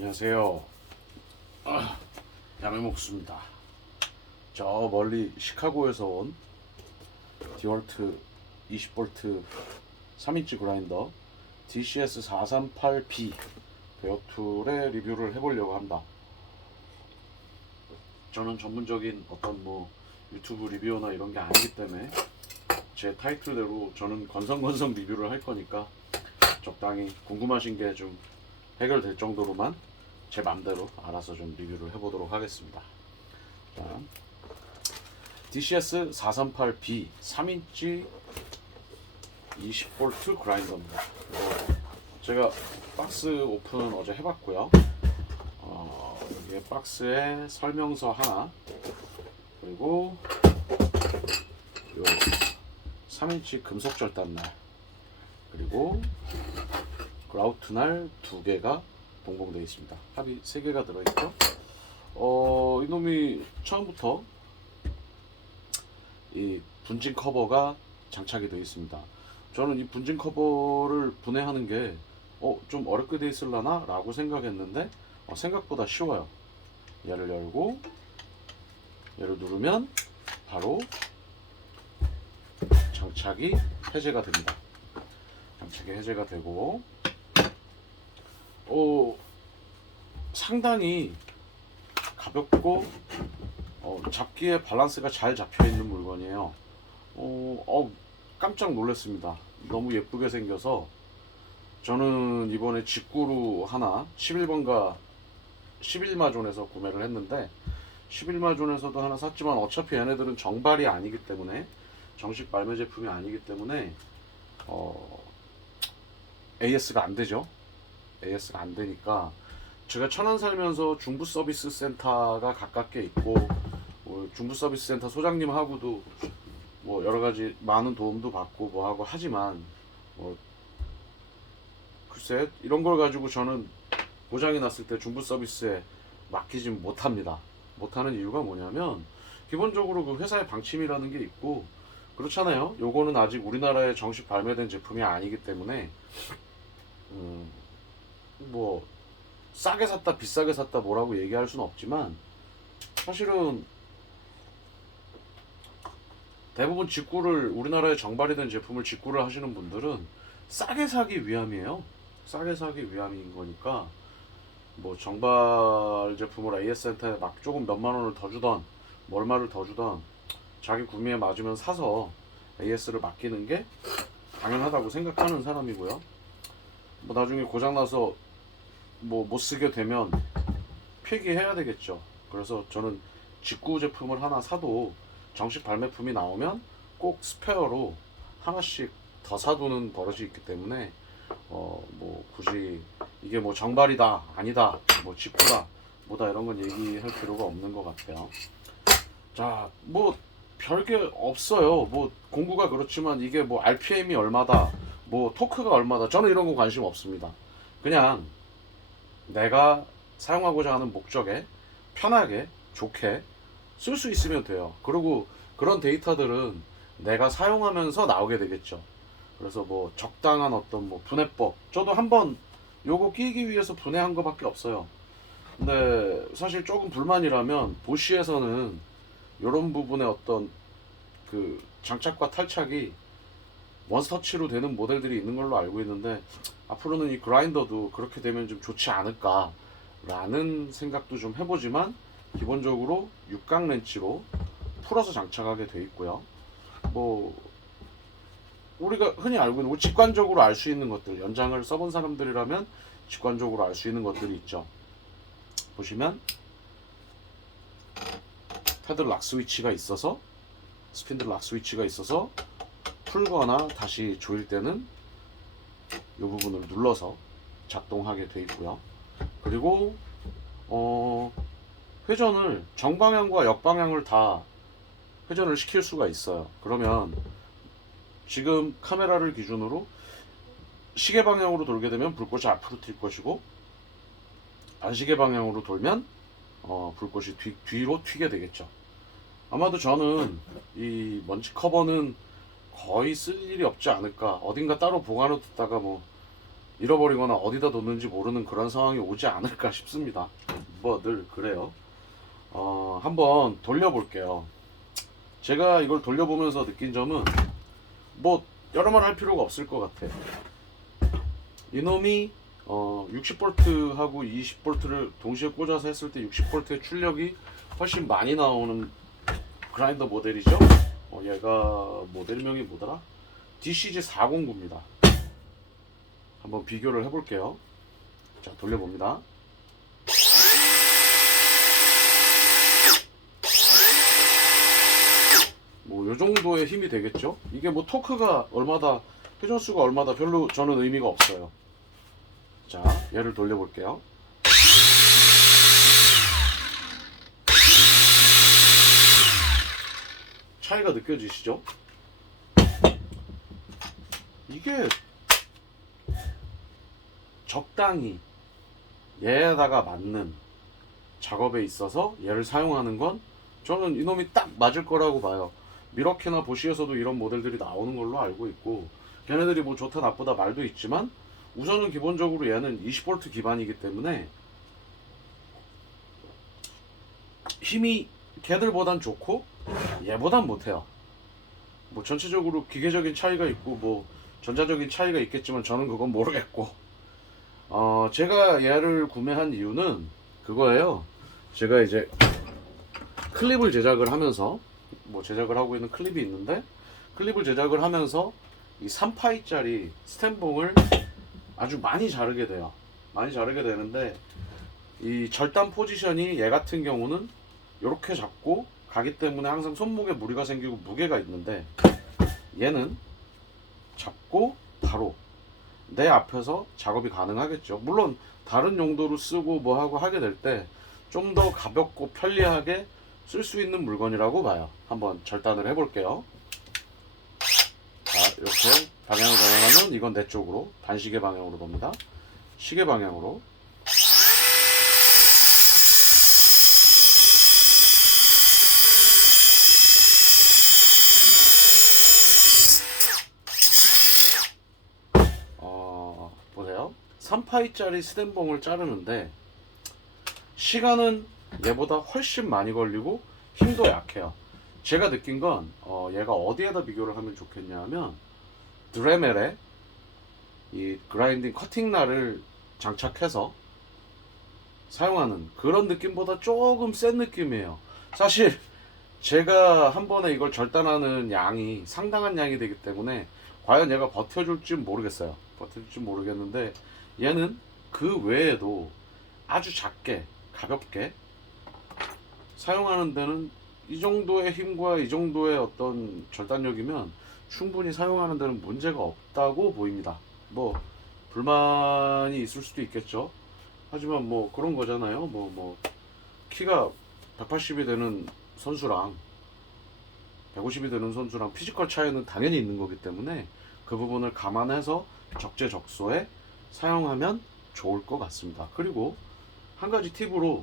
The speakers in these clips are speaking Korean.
안녕하세요. 야매목수입니다. 저 멀리 시카고에서 온 디월트 20V 3인치 그라인더 DCS438B 베어툴의 리뷰를 해보려고 합니다. 저는 전문적인 어떤 유튜브 리뷰어나 이런 게 아니기 때문에 제 타이틀대로 저는 건성건성 리뷰를 할 거니까 적당히 궁금하신 게 좀 해결될 정도로만 제 맘대로 알아서 좀 리뷰를 해보도록 하겠습니다. 자, DCS438B 3인치 20V 그라인더입니다. 제가 박스 오픈은 어제 해봤고요. 여기에 박스에 설명서 하나, 그리고 요 3인치 금속 절단날, 그리고 그라우트날 2개가 동봉되어 있습니다. 합이 3개가 들어있죠. 이놈이 처음부터 이 분진 커버가 장착이 되어 있습니다. 저는 이 분진 커버를 분해하는 게 좀 어렵게 되어 있을라나 라고 생각했는데 생각보다 쉬워요. 얘를 열고 얘를 누르면 바로 장착이 해제가 됩니다. 장착이 해제가 되고 상당히 가볍고 잡기에 밸런스가 잘 잡혀 있는 물건이에요. 깜짝 놀랐습니다. 너무 예쁘게 생겨서 저는 이번에 직구로 하나 11번가 11마존에서 구매를 했는데 11마존에서도 하나 샀지만 어차피 얘네들은 정발이 아니기 때문에 정식 발매 제품이 아니기 때문에 AS가 안 되죠. AS가 안 되니까 제가 천안 살면서 중부 서비스 센터가 가깝게 있고 중부 서비스 센터 소장님하고도 여러 가지 많은 도움도 받고 하고 하지만 글쎄 이런 걸 가지고 저는 고장이 났을 때 중부 서비스에 맡기지 못합니다. 못하는 이유가 뭐냐면 기본적으로 그 회사의 방침이라는 게 있고 그렇잖아요. 요거는 아직 우리나라에 정식 발매된 제품이 아니기 때문에 싸게 샀다 비싸게 샀다 뭐라고 얘기할 수는 없지만 사실은 대부분 직구를 우리나라에 정발이 된 제품을 직구를 하시는 분들은 싸게 사기 위함이에요. 싸게 사기 위함인 거니까 정발 제품을 AS 센터에 막 조금 몇만 원을 더 주던 얼마를 더 주던 자기 구매에 맞으면 사서 AS를 맡기는 게 당연하다고 생각하는 사람이고요. 나중에 고장나서 못 쓰게 되면 폐기해야 되겠죠. 그래서 저는 직구 제품을 하나 사도 정식 발매품이 나오면 꼭 스페어로 하나씩 더 사두는 버릇이 있기 때문에 굳이 이게 정발이다 아니다 직구다 뭐다 이런 건 얘기할 필요가 없는 것 같아요. 자, 별게 없어요. 공구가 그렇지만 이게 RPM이 얼마다 토크가 얼마다 저는 이런 거 관심 없습니다. 그냥 내가 사용하고자 하는 목적에 편하게 좋게 쓸 수 있으면 돼요. 그리고 그런 데이터들은 내가 사용하면서 나오게 되겠죠. 그래서 적당한 어떤 분해법 저도 한번 요거 끼기 위해서 분해한 거밖에 없어요. 근데 사실 조금 불만이라면 보쉬에서는 이런 부분의 어떤 그 장착과 탈착이 원스터치로 되는 모델들이 있는 걸로 알고 있는데 앞으로는 이 그라인더도 그렇게 되면 좀 좋지 않을까 라는 생각도 좀 해보지만 기본적으로 육각 렌치로 풀어서 장착하게 돼 있고요. 우리가 흔히 알고 있는 직관적으로 알 수 있는 것들 연장을 써본 사람들이라면 직관적으로 알 수 있는 것들이 있죠. 보시면 패들 락 스위치가 있어서 스핀들 락 스위치가 있어서 풀거나 다시 조일 때는 이 부분을 눌러서 작동하게 돼 있고요. 그리고 회전을 정방향과 역방향을 다 회전을 시킬 수가 있어요. 그러면 지금 카메라를 기준으로 시계 방향으로 돌게 되면 불꽃이 앞으로 튈 것이고 반시계 방향으로 돌면 불꽃이 뒤로 튀게 되겠죠. 아마도 저는 이 먼지 커버는 거의 쓸 일이 없지 않을까. 어딘가 따로 보관해 뒀다가 잃어버리거나 어디다 놓는지 모르는 그런 상황이 오지 않을까 싶습니다. 뭐 늘 그래요. 한번 돌려볼게요. 제가 이걸 돌려보면서 느낀 점은 뭐 여러 말 할 필요가 없을 것 같아요. 이놈이 60V하고 20V를 동시에 꽂아서 했을 때 60V의 출력이 훨씬 많이 나오는 그라인더 모델이죠. 얘가 모델명이 뭐더라? DCG409입니다. 한번 비교를 해볼게요. 자, 돌려봅니다. 뭐 요 정도의 힘이 되겠죠. 이게 뭐 토크가 얼마다, 회전수가 얼마다 별로 저는 의미가 없어요. 자, 얘를 돌려볼게요. 차이가 느껴지시죠? 이게 적당히 얘에다가 맞는 작업에 있어서 얘를 사용하는 건 저는 이놈이 딱 맞을 거라고 봐요. 미러키나 보시에서도 이런 모델들이 나오는 걸로 알고 있고, 걔네들이 뭐 좋다 나쁘다 말도 있지만 우선은 기본적으로 얘는 20V 기반이기 때문에 힘이 걔들보단 좋고 얘보단 못해요. 뭐 전체적으로 기계적인 차이가 있고 뭐 전자적인 차이가 있겠지만 저는 그건 모르겠고, 제가 얘를 구매한 이유는 그거예요. 제가 이제 클립을 제작을 하면서 뭐 제작을 하고 있는 클립이 있는데, 클립을 제작을 하면서 이 3파이짜리 스탬봉을 아주 많이 자르게 돼요. 많이 자르게 되는데 이 절단 포지션이 얘 같은 경우는 이렇게 잡고 가기 때문에 항상 손목에 무리가 생기고 무게가 있는데, 얘는 잡고 바로 내 앞에서 작업이 가능하겠죠. 물론 다른 용도로 쓰고 뭐 하고 하게 될 때 좀 더 가볍고 편리하게 쓸 수 있는 물건이라고 봐요. 한번 절단을 해볼게요. 자, 이렇게 방향을 전환하면 이건 내 쪽으로, 반시계 방향으로 돕니다. 시계 방향으로. 보세요. 3파이짜리 스탬봉을 자르는데 시간은 얘보다 훨씬 많이 걸리고 힘도 약해요. 제가 느낀 건 얘가 어디에다 비교를 하면 좋겠냐 하면 드레멜에 이 그라인딩 커팅날을 장착해서 사용하는 그런 느낌보다 조금 센 느낌이에요. 사실 제가 한 번에 이걸 절단하는 양이 상당한 양이 되기 때문에 과연 얘가 버텨줄지 모르겠어요. 버텨줄지 모르겠는데 얘는 그 외에도 아주 작게 가볍게 사용하는 데는 이 정도의 힘과 이 정도의 어떤 절단력이면 충분히 사용하는 데는 문제가 없다고 보입니다. 뭐 불만이 있을 수도 있겠죠. 하지만 뭐 그런 거잖아요. 뭐 키가 180이 되는 선수랑 150이 되는 선수랑 피지컬 차이는 당연히 있는 거기 때문에 그 부분을 감안해서 적재적소에 사용하면 좋을 것 같습니다. 그리고 한 가지 팁으로,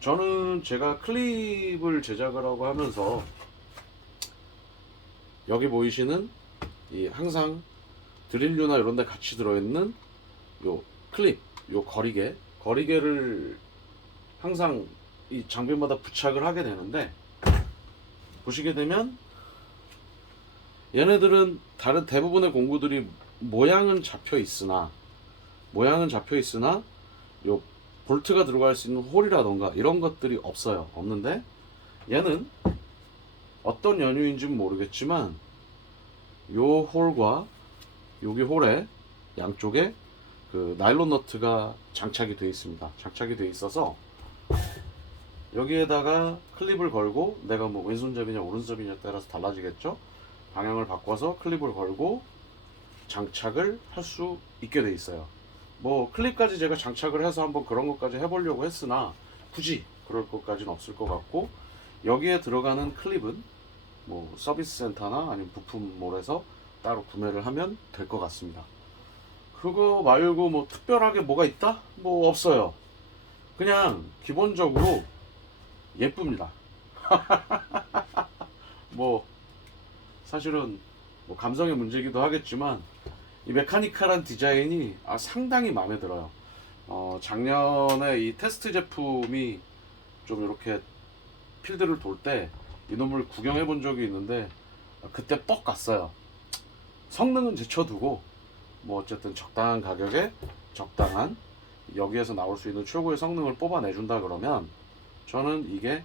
저는 제가 클립을 제작을 하고 하면서 여기 보이시는 이 항상 드릴류나 이런 데 같이 들어있는 요 클립, 요 거리개를 항상 이 장비마다 부착을 하게 되는데, 보시게 되면 얘네들은 다른 대부분의 공구들이 모양은 잡혀 있으나 요 볼트가 들어갈 수 있는 홀이라던가 이런 것들이 없어요. 없는데 얘는 어떤 연유인지는 모르겠지만 요 홀과 여기 홀에 양쪽에 그 나일론 너트가 장착이 되어 있습니다. 장착이 되어 있어서 여기에다가 클립을 걸고, 내가 뭐 왼손잡이냐 오른손잡이냐에 따라서 달라지겠죠. 방향을 바꿔서 클립을 걸고 장착을 할 수 있게 되어 있어요. 뭐 클립까지 제가 장착을 해서 한번 그런 것까지 해보려고 했으나 굳이 그럴 것까지는 없을 것 같고, 여기에 들어가는 클립은 뭐 서비스 센터나 아니면 부품몰에서 따로 구매를 하면 될 것 같습니다. 그거 말고 뭐 특별하게 뭐가 있다? 뭐 없어요. 그냥 기본적으로 예쁩니다. 뭐 사실은 뭐 감성의 문제이기도 하겠지만 이 메카니컬한 디자인이 상당히 마음에 들어요. 작년에 이 테스트 제품이 좀 이렇게 필드를 돌 때 이놈을 구경해 본 적이 있는데 그때 뻑 갔어요. 성능은 제쳐두고 뭐 어쨌든 적당한 가격에 적당한 여기에서 나올 수 있는 최고의 성능을 뽑아내준다 그러면 저는 이게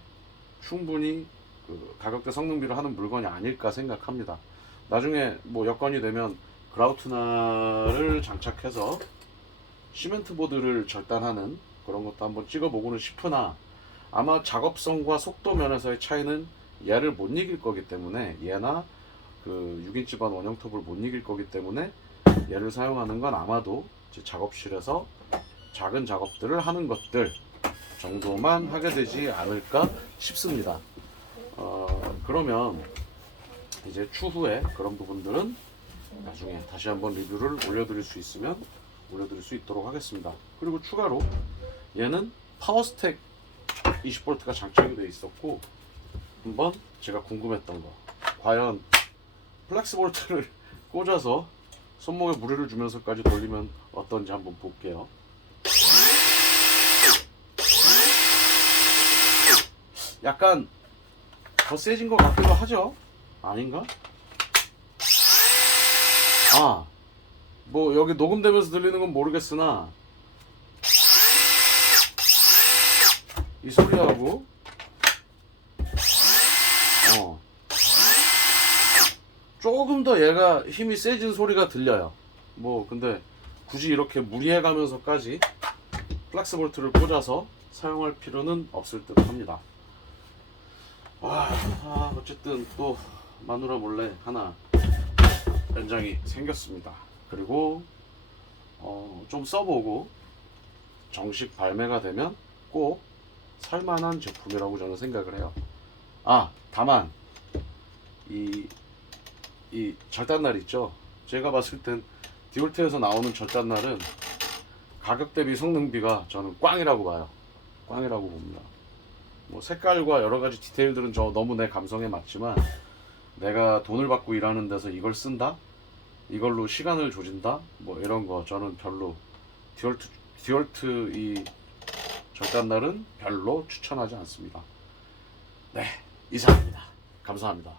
충분히 그 가격대 성능비를 하는 물건이 아닐까 생각합니다. 나중에 뭐 여건이 되면 그라우트나를 장착해서 시멘트 보드를 절단하는 그런 것도 한번 찍어보고는 싶으나 아마 작업성과 속도 면에서의 차이는 얘를 못 이길 거기 때문에 얘나 그 6인치반 원형톱을 못 이길 거기 때문에 얘를 사용하는 건 아마도 제 작업실에서 작은 작업들을 하는 것들 정도만 하게 되지 않을까 싶습니다. 그러면 이제 추후에 그런 부분들은 나중에 다시 한번 리뷰를 올려드릴 수 있으면 올려드릴 수 있도록 하겠습니다. 그리고 추가로 얘는 파워스택 20V가 장착이 되어 있었고 한번 제가 궁금했던 거 과연 플렉스 볼트를 꽂아서 손목에 무리를 주면서까지 돌리면 어떤지 한번 볼게요. 약간 더 세진 것 같기도 하죠? 아닌가? 뭐 여기 녹음되면서 들리는 건 모르겠으나 이 소리하고 조금 더 얘가 힘이 세진 소리가 들려요. 뭐 근데 굳이 이렇게 무리해 가면서까지 플렉스 볼트를 꽂아서 사용할 필요는 없을 듯 합니다. 어쨌든 또 마누라 몰래 하나 연장이 생겼습니다. 그리고 좀 써보고 정식 발매가 되면 꼭 살만한 제품이라고 저는 생각을 해요. 다만 이 절단날 있죠. 제가 봤을 땐 디올트에서 나오는 절단날은 가격 대비 성능비가 저는 꽝이라고 봐요. 꽝이라고 봅니다. 뭐 색깔과 여러 가지 디테일들은 저 너무 내 감성에 맞지만 내가 돈을 받고 일하는 데서 이걸 쓴다? 이걸로 시간을 조진다? 뭐 이런 거 저는 별로 디올트 이 절단날은 별로 추천하지 않습니다. 네, 이상입니다. 감사합니다.